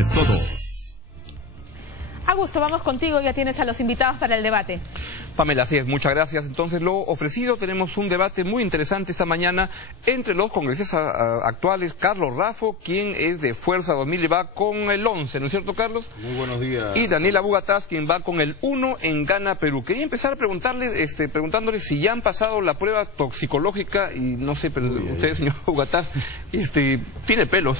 es todo. Augusto, vamos contigo, ya tienes a los invitados para el debate. Pamela, así es, muchas gracias. Entonces, lo ofrecido, tenemos un debate muy interesante esta mañana entre los congresistas actuales. Carlos Raffo, quien es de Fuerza 2000 y va con el 11, ¿no es cierto, Carlos? Muy buenos días. Y Daniela Bugatás, quien va con el 1 en Gana Perú. Quería empezar a preguntándole si ya han pasado la prueba toxicológica y no sé, pero usted, señor Bugatás, tiene pelos.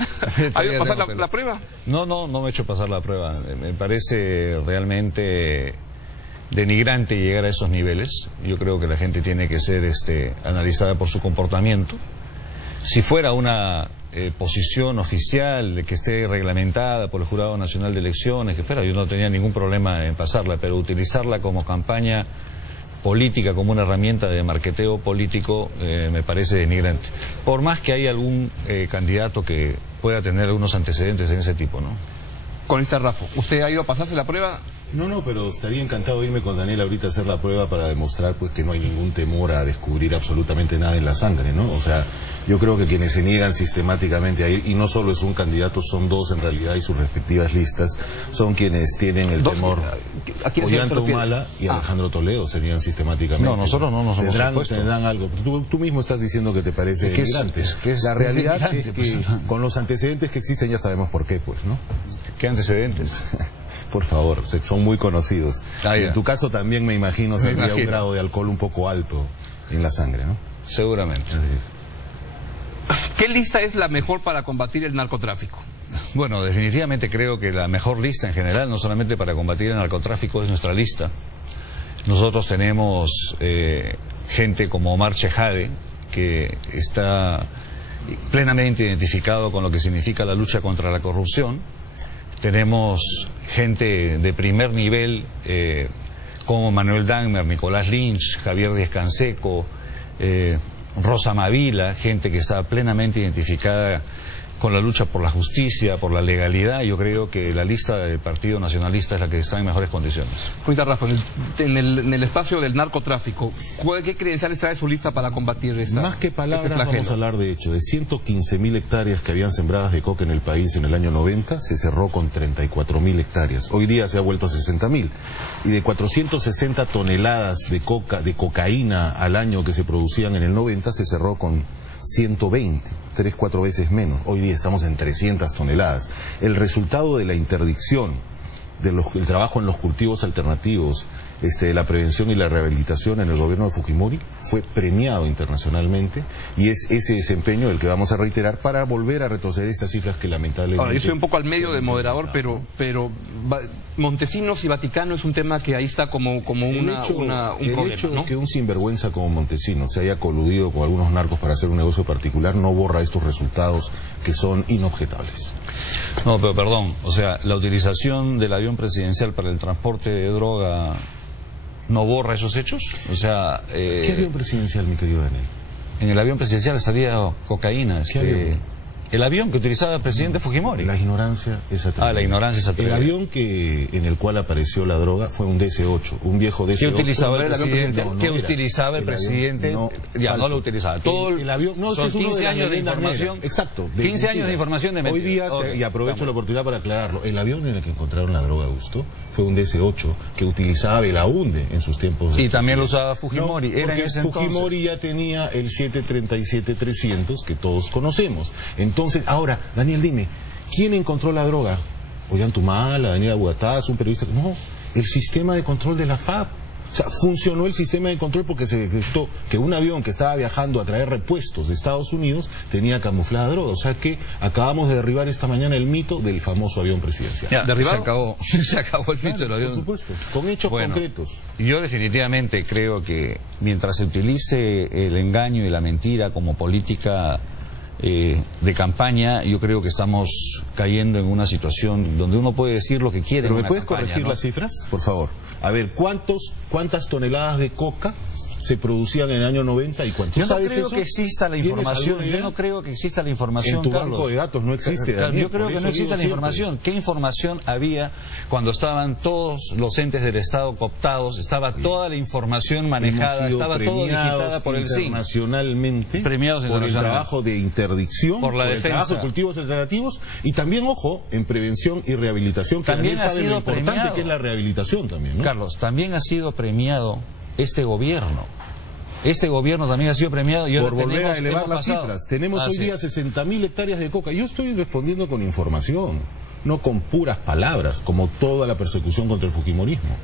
¿Ha ido a pasar la prueba? No me he hecho pasar la prueba. Me parece realmente denigrante llegar a esos niveles. Yo creo que la gente tiene que ser analizada por su comportamiento. Si fuera una posición oficial que esté reglamentada por el Jurado Nacional de Elecciones, que fuera, yo no tenía ningún problema en pasarla, pero utilizarla como campaña política, como una herramienta de marketeo político, me parece denigrante. Por más que haya algún candidato que pueda tener algunos antecedentes en ese tipo, ¿no? Con esta Raffo, ¿usted ha ido a pasarse la prueba? No, pero estaría encantado de irme con Daniel ahorita a hacer la prueba para demostrar pues que no hay ningún temor a descubrir absolutamente nada en la sangre, ¿no? O sea, yo creo que quienes se niegan sistemáticamente a ir, y no solo es un candidato, son dos en realidad y sus respectivas listas, son quienes tienen el temor. Ollanta Humala y Alejandro Toledo se niegan sistemáticamente. No, nosotros no nos hemos opuesto. Tendrán algo. Tú mismo estás diciendo que te parece denigrante. La realidad es que con los antecedentes que existen ya sabemos por qué, pues, ¿no? ¿Qué antecedentes? Por favor, son muy conocidos. En tu caso también me imagino sería un grado de alcohol un poco alto en la sangre, ¿no? Seguramente. ¿Qué lista es la mejor para combatir el narcotráfico? Bueno, definitivamente creo que la mejor lista en general, no solamente para combatir el narcotráfico, es nuestra lista. Nosotros tenemos gente como Omar Chejade, que está plenamente identificado con lo que significa la lucha contra la corrupción. Tenemos gente de primer nivel como Manuel Dangmer, Nicolás Lynch, Javier Díaz-Canseco, Rosa Mavila, gente que está plenamente identificada con la lucha por la justicia, por la legalidad. Yo creo que la lista del Partido Nacionalista es la que está en mejores condiciones. Cuenta, Rafa, en el espacio del narcotráfico, ¿qué credenciales trae su lista para combatir esta? Más que palabras, vamos a hablar de hecho. De 115.000 hectáreas que habían sembradas de coca en el país en el año 90, se cerró con 34.000 hectáreas. Hoy día se ha vuelto a 60.000. Y de 460 toneladas de cocaína al año que se producían en el 90, se cerró con 120, 3-4 veces menos. Hoy día estamos en 300 toneladas. El resultado de la interdicción, del trabajo en los cultivos alternativos, de la prevención y la rehabilitación en el gobierno de Fujimori fue premiado internacionalmente, y es ese desempeño el que vamos a reiterar para volver a retroceder estas cifras que lamentablemente... Ahora, yo estoy un poco al medio de moderador, pero Montesinos y Vaticano es un tema que ahí está como un problema, el hecho, ¿no? Que un sinvergüenza como Montesinos se haya coludido con algunos narcos para hacer un negocio particular no borra estos resultados que son inobjetables. No, pero perdón, o sea, la utilización del avión presidencial para el transporte de droga no borra esos hechos. O sea, ¿qué avión presidencial, mi querido Daniel? En el avión presidencial salía cocaína. El avión que utilizaba el presidente Fujimori. La ignorancia es atrevida. La ignorancia es atrevida. El avión en el cual apareció la droga fue un DC-8, un viejo DC-8. ¿Qué utilizaba el presidente? ¿Qué utilizaba el presidente? No lo utilizaba. Todo el avión, son 15 años de información. Exacto. 15 años de información de mentira. Hoy día, y aprovecho la oportunidad para aclararlo, el avión en el que encontraron la droga, Augusto, fue un DC-8 que utilizaba Belaúnde en sus tiempos. Y también lo usaba Fujimori. Porque Fujimori ya tenía el 737-300 que todos conocemos. Entonces, ahora, Daniel, dime, ¿quién encontró la droga? Ollanta Humala, Daniela Bugatás, un periodista. No, el sistema de control de la FAP. O sea, funcionó el sistema de control porque se detectó que un avión que estaba viajando a traer repuestos de Estados Unidos tenía camuflada droga. O sea que acabamos de derribar esta mañana el mito del famoso avión presidencial. Ya, se acabó el mito del avión. Por supuesto, con hechos concretos. Yo definitivamente creo que mientras se utilice el engaño y la mentira como política de campaña, yo creo que estamos cayendo en una situación donde uno puede decir lo que quiere. ¿Pero me puedes corregir las cifras, por favor? A ver, ¿cuántas toneladas de coca se producían en el año 90 y cuánto. Yo no creo que exista la información. Yo no creo que exista la información, en tu Carlos. banco de datos no existe, Daniel. Yo creo que no existe la información. ¿Qué información había cuando estaban todos los entes del Estado cooptados? Estaba toda la información manejada, estaba todo digitada por el CIN. Internacionalmente, premiados por el trabajo de interdicción, por la defensa, el trabajo de cultivos alternativos y también, ojo, en prevención y rehabilitación, que también ha sido lo importante premiado, que es la rehabilitación también, ¿no? Carlos, también ha sido premiado este gobierno. Este gobierno también ha sido premiado. Por volver a elevar las cifras. Tenemos hoy día 60.000 hectáreas de coca. Yo estoy respondiendo con información, no con puras palabras, como toda la persecución contra el fujimorismo.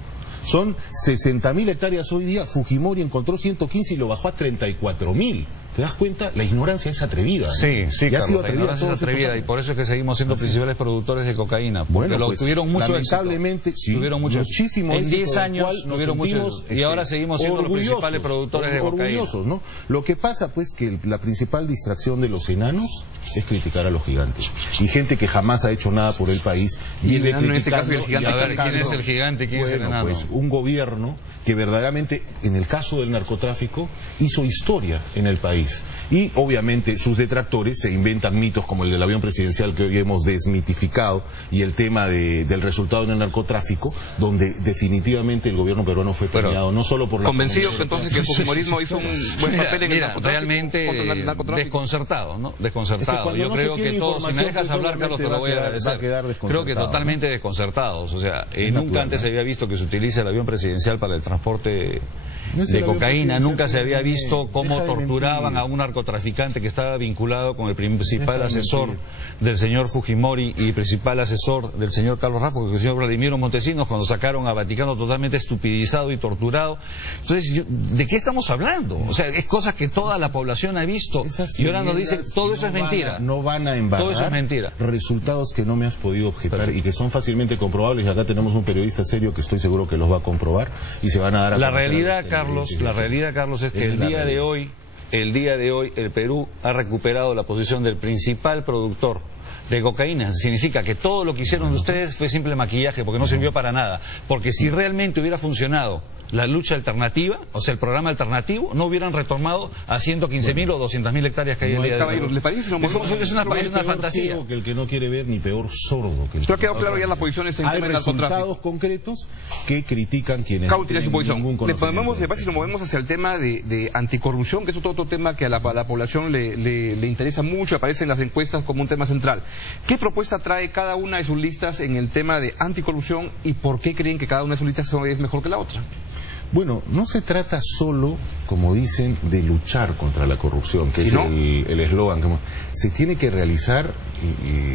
Son 60.000 hectáreas hoy día. Fujimori encontró 115 y lo bajó a 34.000. ¿Te das cuenta? La ignorancia es atrevida, ¿no? Sí, Carlos, ha sido la ignorancia es atrevida y por eso es que seguimos siendo principales productores de cocaína. Porque pues, tuvieron mucho lamentablemente, éxito. Sí, tuvieron muchísimo éxito. En 10 éxito, años tuvieron mucho éxito. Y ahora seguimos siendo los principales productores de cocaína. Orgullosos, ¿no? Lo que pasa, pues, que la principal distracción de los enanos es criticar a los gigantes. Y gente que jamás ha hecho nada por el país vive criticando. Y a ver, ¿quién es el gigante y quién es el enano? Pues un gobierno que verdaderamente, en el caso del narcotráfico, hizo historia en el país. Y obviamente sus detractores se inventan mitos como el del avión presidencial que hoy hemos desmitificado y el tema del resultado en el narcotráfico, donde definitivamente el gobierno peruano fue premiado, no solo por la... Convencido entonces que el fujimorismo hizo un buen papel en el narcotráfico. Realmente desconcertado, ¿no? Desconcertado. Yo creo que todos, si me dejas hablar, Carlos, te lo voy a agradecer. Creo que totalmente desconcertados. O sea, nunca antes se había visto que se utilice el avión presidencial para el transporte de cocaína, nunca se había visto cómo torturaban a un narcotraficante que estaba vinculado con el principal asesor del señor Fujimori y principal asesor del señor Carlos Raffo, que es el señor Vladimiro Montesinos, cuando sacaron a Vaticano totalmente estupidizado y torturado. Entonces, ¿de qué estamos hablando? O sea, es cosas que toda la población ha visto y ahora nos dicen, todo eso es mentira. No van a embarrar. Todo eso es mentira. Resultados que no me has podido objetar y que son fácilmente comprobables. Y acá tenemos un periodista serio que estoy seguro que los va a comprobar y se van a dar a la realidad, Carlos, es que el día de hoy el Perú ha recuperado la posición del principal productor de cocaína. Significa que todo lo que hicieron ustedes fue simple maquillaje, porque no sirvió para nada. Porque si realmente hubiera funcionado la lucha alternativa, o sea, el programa alternativo, no hubieran retomado a 115.000 o 200.000 hectáreas que hay el día de hoy. ¿Le parece? Es una fantasía. Que el que no quiere ver, ni peor sordo que el que ha quedado claro ya las posiciones en tema del narcotráfico. Hay resultados concretos que critican quienes no tienen ningún conocimiento. Le parece si nos movemos hacia el tema de anticorrupción, que es otro tema que a la población le interesa mucho, aparece en las encuestas como un tema central. ¿Qué propuesta trae cada una de sus listas en el tema de anticorrupción y por qué creen que cada una de sus listas es mejor que la otra? Bueno, no se trata solo, como dicen, de luchar contra la corrupción, que es el eslogan. Se tiene que realizar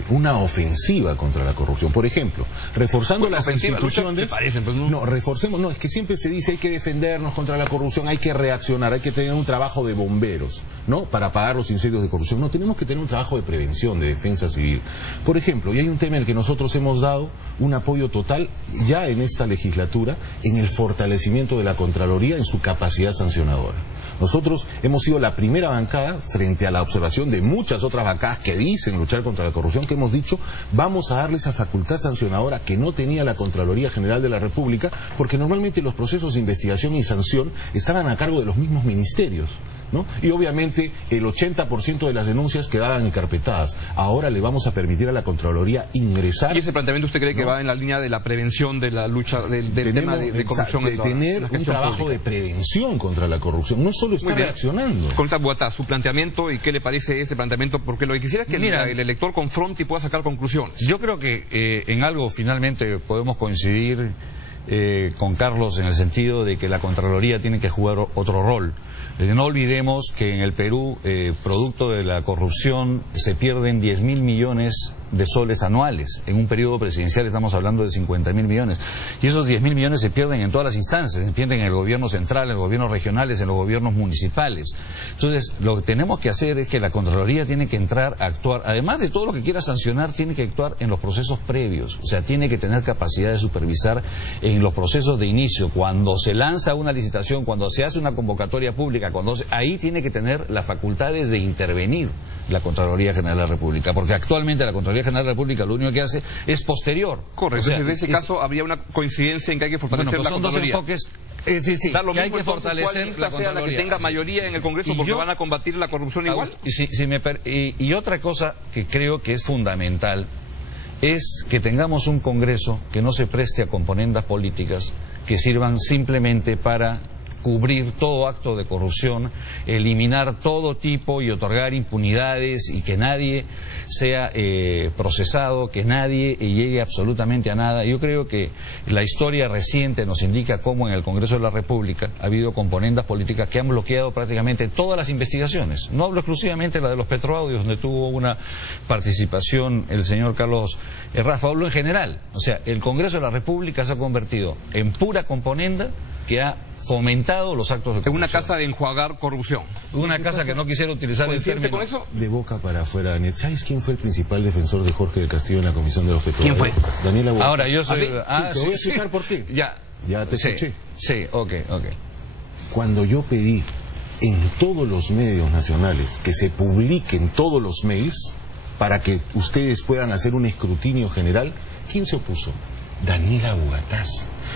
una ofensiva contra la corrupción. Por ejemplo, reforzando las instituciones... es que siempre se dice hay que defendernos contra la corrupción, hay que reaccionar, hay que tener un trabajo de bomberos, ¿no? Para apagar los incendios de corrupción. No, tenemos que tener un trabajo de prevención, de defensa civil. Por ejemplo, y hay un tema en el que nosotros hemos dado un apoyo total ya en esta legislatura en el fortalecimiento de la Contraloría en su capacidad sancionadora. Nosotros hemos sido la primera bancada frente a la observación de muchas otras bancadas que dicen luchar contra la corrupción, que hemos dicho vamos a darle esa facultad sancionadora que no tenía la Contraloría General de la República, porque normalmente los procesos de investigación y sanción estaban a cargo de los mismos ministerios, ¿no? Y obviamente el 80% de las denuncias quedaban encarpetadas. Ahora le vamos a permitir a la Contraloría ingresar. ¿Y ese planteamiento usted cree que va en la línea de la prevención de la lucha del tema de corrupción? De tener un trabajo de prevención contra la corrupción, no solo está reaccionando. Consta Boatá, su planteamiento y qué le parece ese planteamiento, porque lo que quisiera es que el elector confronte y pueda sacar conclusiones. Yo creo que en algo finalmente podemos coincidir con Carlos en el sentido de que la Contraloría tiene que jugar otro rol. No olvidemos que en el Perú, producto de la corrupción, se pierden 10.000 millones de soles anuales. En un periodo presidencial estamos hablando de 50.000 millones. Y esos 10.000 millones se pierden en todas las instancias. Se pierden en el gobierno central, en los gobiernos regionales, en los gobiernos municipales. Entonces, lo que tenemos que hacer es que la Contraloría tiene que entrar a actuar. Además de todo lo que quiera sancionar, tiene que actuar en los procesos previos. O sea, tiene que tener capacidad de supervisar en los procesos de inicio. Cuando se lanza una licitación, cuando se hace una convocatoria pública, ahí tiene que tener las facultades de intervenir la Contraloría General de la República, porque actualmente la Contraloría General de la República lo único que hace es posterior. Correcto, o sea, en ese caso habría una coincidencia en que hay que fortalecer la Contraloría. Es decir, sí, Da lo que hay mismo que entonces fortalecer cuál lista la sea la que Contraloría. tenga mayoría en el Congreso, Y porque yo- van a combatir la corrupción igual. Y otra cosa que creo que es fundamental es que tengamos un Congreso que no se preste a componendas políticas que sirvan simplemente para cubrir todo acto de corrupción, eliminar todo tipo y otorgar impunidades y que nadie sea procesado, que nadie llegue absolutamente a nada. Yo creo que la historia reciente nos indica cómo en el Congreso de la República ha habido componendas políticas que han bloqueado prácticamente todas las investigaciones. No hablo exclusivamente de la de los petroaudios, donde tuvo una participación el señor Carlos Rafa, hablo en general. O sea, el Congreso de la República se ha convertido en pura componenda que ha fomentado los actos de Es corrupción. una casa de enjuagar corrupción. Una casa que no quisiera utilizar el ¿Coincide término. con eso? De boca para afuera, Daniel. ¿Sabes quién fue el principal defensor de Jorge del Castillo en la Comisión de los Petróleos? ¿Quién fue? Daniel Aguadas. Ahora, yo soy... te voy a explicar por qué. Ya te sí, escuché. Sí, ok. Cuando yo pedí en todos los medios nacionales que se publiquen todos los mails para que ustedes puedan hacer un escrutinio general, ¿quién se opuso? Daniel Aguatas.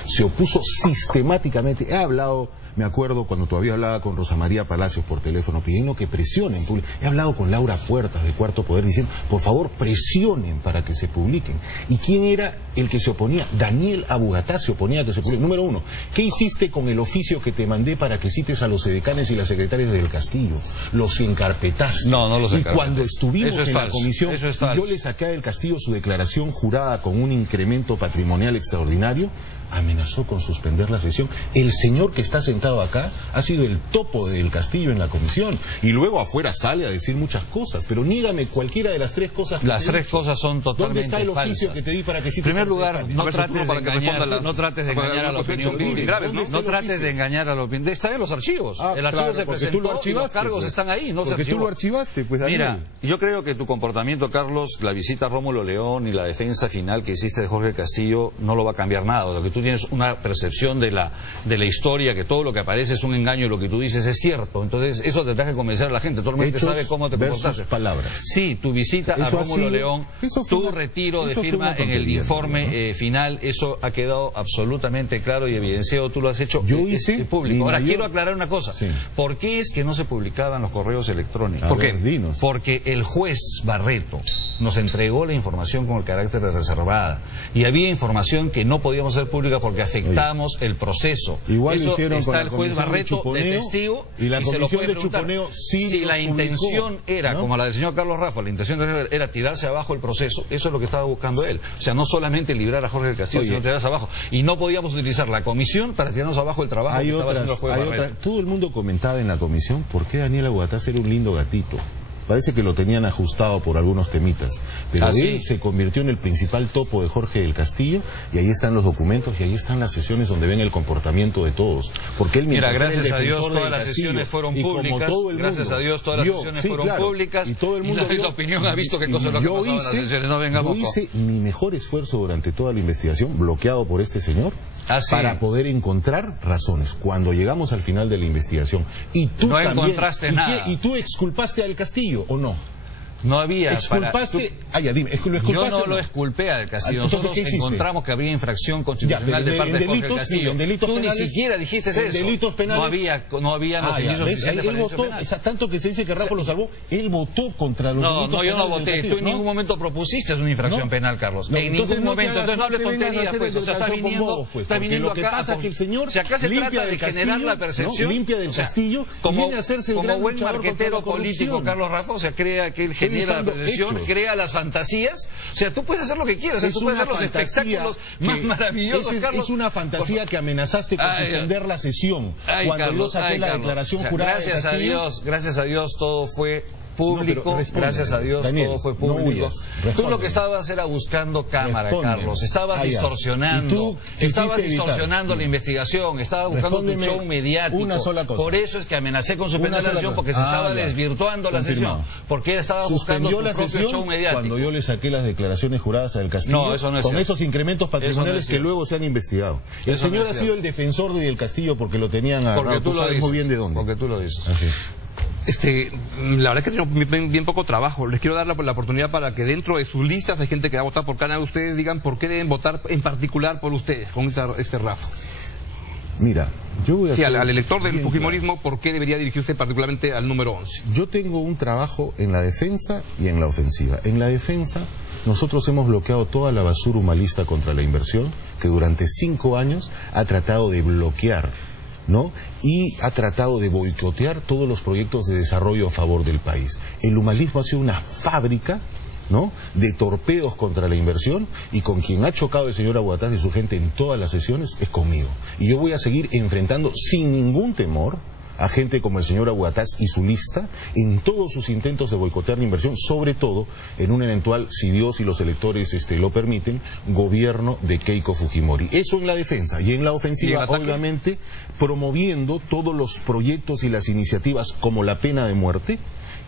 Se opuso sistemáticamente. He hablado, me acuerdo cuando todavía hablaba con Rosa María Palacios por teléfono pidiendo que presionen. He hablado con Laura Puertas de Cuarto Poder diciendo, por favor, presionen para que se publiquen. ¿Y quién era el que se oponía? Daniel Aguatas se oponía a que se publiquen. Número uno, ¿qué hiciste con el oficio que te mandé para que cites a los edecanes y las secretarias del Castillo? Los encarpetaste. No los encarpeté. Y cuando estuvimos Eso es en falso. la comisión, Eso es falso. yo le saqué del Castillo su declaración jurada con un incremento patrimonial extraordinario, amenazó con suspender la sesión. El señor que está sentado acá ha sido el topo del Castillo en la comisión y luego afuera sale a decir muchas cosas, pero nígame cualquiera de las tres cosas que Las te he tres dicho. cosas son totalmente ¿Dónde está el oficio falsas? que te di para que En cites primer a los lugar, decanes? no A ver, trates Arturo, de para que engañar, responda no trates de engañar a la opinión pública. graves, ¿no? No trates de engañar a la opinión. Está en los archivos. Ah, El archivo claro, se porque tú presentó lo y los archivaste, cargos pues. están ahí, no se Porque tú archivó. lo archivaste, pues, Daniel. Mira, yo creo que tu comportamiento, Carlos, la visita a Rómulo León y la defensa final que hiciste de Jorge Castillo no lo va a cambiar nada. Lo que tú tienes una percepción de la historia, que todo lo que aparece es un engaño y lo que tú dices es cierto. Entonces, eso tendrás que convencer a la gente. Todo el mundo Hechos sabe cómo te versus comportaste. palabras. Sí, tu visita a Eso ha Rómulo sido- León, eso fue tu una- retiro de eso fue firma una en el tontería, informe final, eso ha quedado absolutamente claro y evidenciado. Tú lo has hecho Yo hice público. mi Ahora, mayor- quiero aclarar una cosa. Sí. ¿Por qué es que no se publicaban los correos electrónicos? A ¿Por ver, qué? dinos. Porque el juez Barreto nos entregó la información con el carácter de reservada y había información que no podíamos hacer pública porque afectamos el proceso. Igual lo Eso hicieron está con la el juez comisión de Barreto de chuponeo, testigo y la se lo comisión puede de preguntar. chuponeo sí si lo la publicó, intención era, ¿no? como la del señor Carlos Rafa, la intención era tirarse abajo el proceso, eso es lo que estaba buscando él. O sea, no solamente librar a Jorge del Castillo, Oye. sino tirarse abajo. Y no podíamos utilizar la comisión para tirarnos abajo el trabajo que estaba haciendo el juez Barreto. Todo el mundo comentaba en la comisión por qué Daniel Aguatas era un lindo gatito. Parece que lo tenían ajustado por algunos temitas, pero ¿Ah, sí? él se convirtió en el principal topo de Jorge del Castillo y ahí están los documentos y ahí están las sesiones donde ven el comportamiento de todos. Porque él, Mira, mientras era gracias el a Dios defensor todas del las Castillo, sesiones fueron y como públicas. todo el Gracias mundo a Dios todas las vio, sesiones sí, fueron claro, públicas. y todo el mundo y vio- la opinión ha visto qué y cosa es lo que yo pasaba en las hice- sesiones. No venga yo moco. hice mi mejor esfuerzo durante toda la investigación, bloqueado por este señor, Ah, sí. para poder encontrar razones. Cuando llegamos al final de la investigación, y tú No también, encontraste nada. ¿Y tú exculpaste al Castillo o no? No había. ¿Exculpaste? Ya, dime, ¿lo exculpaste Yo no o lo exculpé al Castillo. Entonces, Nosotros ¿qué hiciste? encontramos que había infracción constitucional Ya, de parte en de Jorge delitos, Castillo. en delitos Tú penales, ni siquiera dijiste en eso. delitos penales. No había los indicios ¿ves? suficientes Él para el votó, juicio penal. tanto que se dice que Rafa lo salvó, él votó contra los No, delitos no, yo no penales del voté. Castillo, Tú en ¿no? ningún momento propusiste una infracción No. penal, Carlos. No, En entonces ningún no te momento. hagas- Entonces no hables te vengas a tonterías, hacer pues. el O sea, estás calzón con viniendo, bobos, pues, estás porque viniendo lo que acá. pasa es que el señor Si acá se limpia trata de del generar Castillo, la percepción. ¿no? Limpia del o sea, Castillo y como, viene a hacerse el como gran buen luchador contra marquetero la corrupción. político, Carlos Rafa, o sea, crea que él Estoy genera la usando percepción, hechos. crea las fantasías. O sea, tú puedes hacer lo que quieras. O sea, Es tú puedes una hacer los fantasía espectáculos que- más maravillosos, Carlos. Es una fantasía que amenazaste con Ay, suspender la sesión. Ay, Cuando Carlos, yo saqué ay, la Carlos. declaración O sea, jurada de gracias a Dios todo fue público, No, pero responde, gracias a Dios Daniel, todo fue no público. huyas, Tú responde. lo que estabas era buscando cámara, Respóndeme. Carlos. Estabas Ah, ya. distorsionando. ¿Y tú quisiste Estabas evitar? distorsionando la investigación. Estabas buscando tu Respóndeme show mediático. una sola cosa. Por eso es que amenacé con suspender Una la sola sesión cosa. porque se estaba ya. desvirtuando la Confirmado. sesión. Porque él estaba buscando Suspendió tu la propio sesión show mediático. cuando yo le saqué las declaraciones juradas al Castillo No, eso no es con cierto. esos incrementos patrimoniales Eso no es que cierto. luego se han investigado. El Eso no señor es ha sido cierto. el defensor del Castillo porque lo tenían agarrado. Porque tú lo sabes dices. muy bien de dónde. Porque tú lo dices. Así. La verdad es que tenemos bien poco trabajo. Les quiero dar la oportunidad para que dentro de sus listas hay gente que va a votar por cada uno de ustedes, digan por qué deben votar en particular por ustedes con este Rafa. Mira, yo voy a Sí, hacer al elector del bien fujimorismo, ¿por qué debería dirigirse particularmente al número 11? Yo tengo un trabajo en la defensa y en la ofensiva. En la defensa, nosotros hemos bloqueado toda la basura humanista contra la inversión, que durante 5 años ha tratado de bloquear, ¿no? Y ha tratado de boicotear todos los proyectos de desarrollo a favor del país. El humanismo ha sido una fábrica, ¿no?, de torpedos contra la inversión, y con quien ha chocado el señor Aguataz y su gente en todas las sesiones es conmigo. Y yo voy a seguir enfrentando sin ningún temor a gente como el señor Aguataz y su lista en todos sus intentos de boicotear la inversión, sobre todo en un eventual, si Dios y los electores lo permiten, gobierno de Keiko Fujimori. Eso en la defensa. Y en la ofensiva, obviamente, promoviendo todos los proyectos y las iniciativas como la pena de muerte,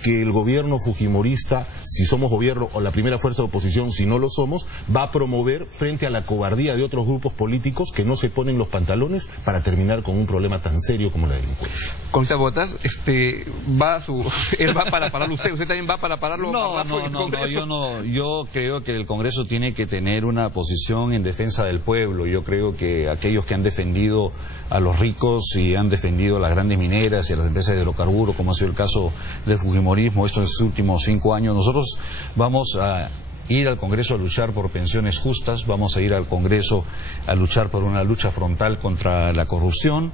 que el gobierno fujimorista, si somos gobierno o la primera fuerza de oposición, si no lo somos, va a promover frente a la cobardía de otros grupos políticos que no se ponen los pantalones para terminar con un problema tan serio como la delincuencia. Con Aguataz, él va para pararlo usted también va para pararlo. Yo creo que el Congreso tiene que tener una posición en defensa del pueblo. Yo creo que aquellos que han defendido a los ricos y han defendido a las grandes mineras y a las empresas de hidrocarburos, como ha sido el caso del fujimorismo estos últimos 5 años, nosotros vamos a ir al Congreso a luchar por pensiones justas, vamos a ir al Congreso a luchar por una lucha frontal contra la corrupción.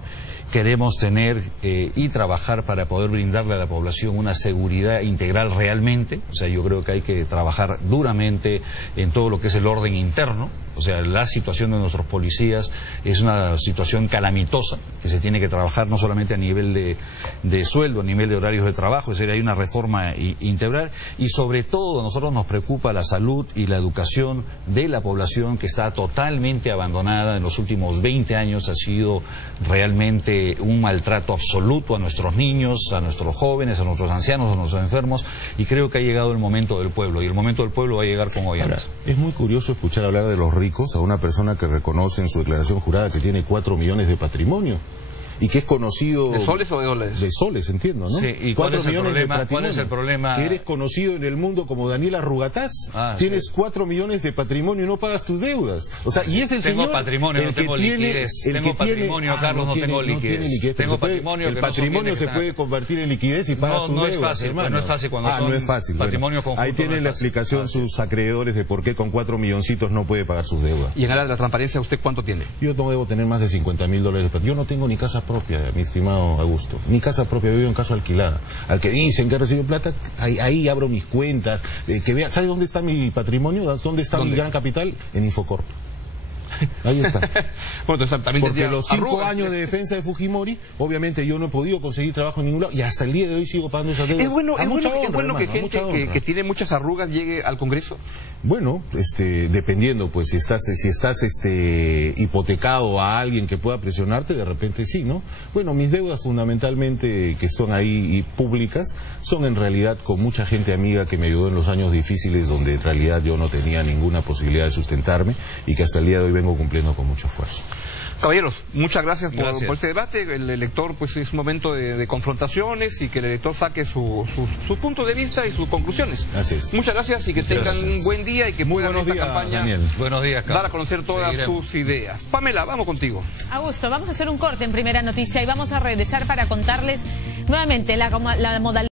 Queremos tener y trabajar para poder brindarle a la población una seguridad integral realmente. O sea, yo creo que hay que trabajar duramente en todo lo que es el orden interno. O sea, la situación de nuestros policías es una situación calamitosa, que se tiene que trabajar no solamente a nivel de sueldo, a nivel de horarios de trabajo, es decir, hay una reforma integral, y sobre todo a nosotros nos preocupa la salud y la educación de la población, que está totalmente abandonada en los últimos 20 años, ha sido realmente un maltrato absoluto a nuestros niños, a nuestros jóvenes, a nuestros ancianos, a nuestros enfermos, y creo que ha llegado el momento del pueblo, y el momento del pueblo va a llegar con Ollanta. Es muy curioso escuchar hablar de los ricos a una persona que reconoce en su declaración jurada que tiene 4 millones de patrimonio y que es conocido... ¿De soles o de dólares? De soles, entiendo, ¿no? Sí, ¿y cuál es el problema? ¿Cuál es el problema? Que eres conocido en el mundo como Daniel Arrugataz. Tienes 4 millones de patrimonio y no pagas tus deudas. O sea, y es el tengo señor... patrimonio, no tengo liquidez. Tengo patrimonio, Carlos, no tengo liquidez. Tengo patrimonio que el patrimonio se puede convertir en liquidez y pagas tus deudas. No es fácil, no es fácil cuando son... no es fácil. Patrimonio conjunto. Ahí tienen la explicación sus acreedores de por qué con 4 milloncitos no puede pagar sus deudas. Y en la transparencia, ¿usted cuánto tiene? Yo no debo tener más de $50.000. Yo no tengo ni casa propia, mi estimado Augusto. Mi casa propia, vivo en casa alquilada. Al que dicen que ha recibido plata, ahí abro mis cuentas, que vea, ¿sabe dónde está mi patrimonio? ¿Dónde está mi gran capital? En Infocorp. Ahí está. Bueno, porque los 5 años de defensa de Fujimori, obviamente yo no he podido conseguir trabajo en ningún lado, y hasta el día de hoy sigo pagando esas deudas. Es bueno que gente que tiene muchas arrugas llegue al Congreso. Bueno, dependiendo, pues si estás hipotecado a alguien que pueda presionarte, de repente sí, ¿no? Bueno, mis deudas fundamentalmente que están ahí y públicas son en realidad con mucha gente amiga que me ayudó en los años difíciles, donde en realidad yo no tenía ninguna posibilidad de sustentarme, y que hasta el día de hoy vengo cumpliendo con mucho esfuerzo. Caballeros, muchas gracias por este debate. El elector, pues es un momento de confrontaciones, y que el elector saque su punto de vista y sus conclusiones. Así es. Muchas gracias, y que tengan un buen día, y que puedan esta campaña Daniel. Buenos días, Carlos. Dar a conocer todas sus ideas. Pamela, vamos contigo. Augusto, vamos a hacer un corte en Primera Noticia y vamos a regresar para contarles nuevamente la modalidad.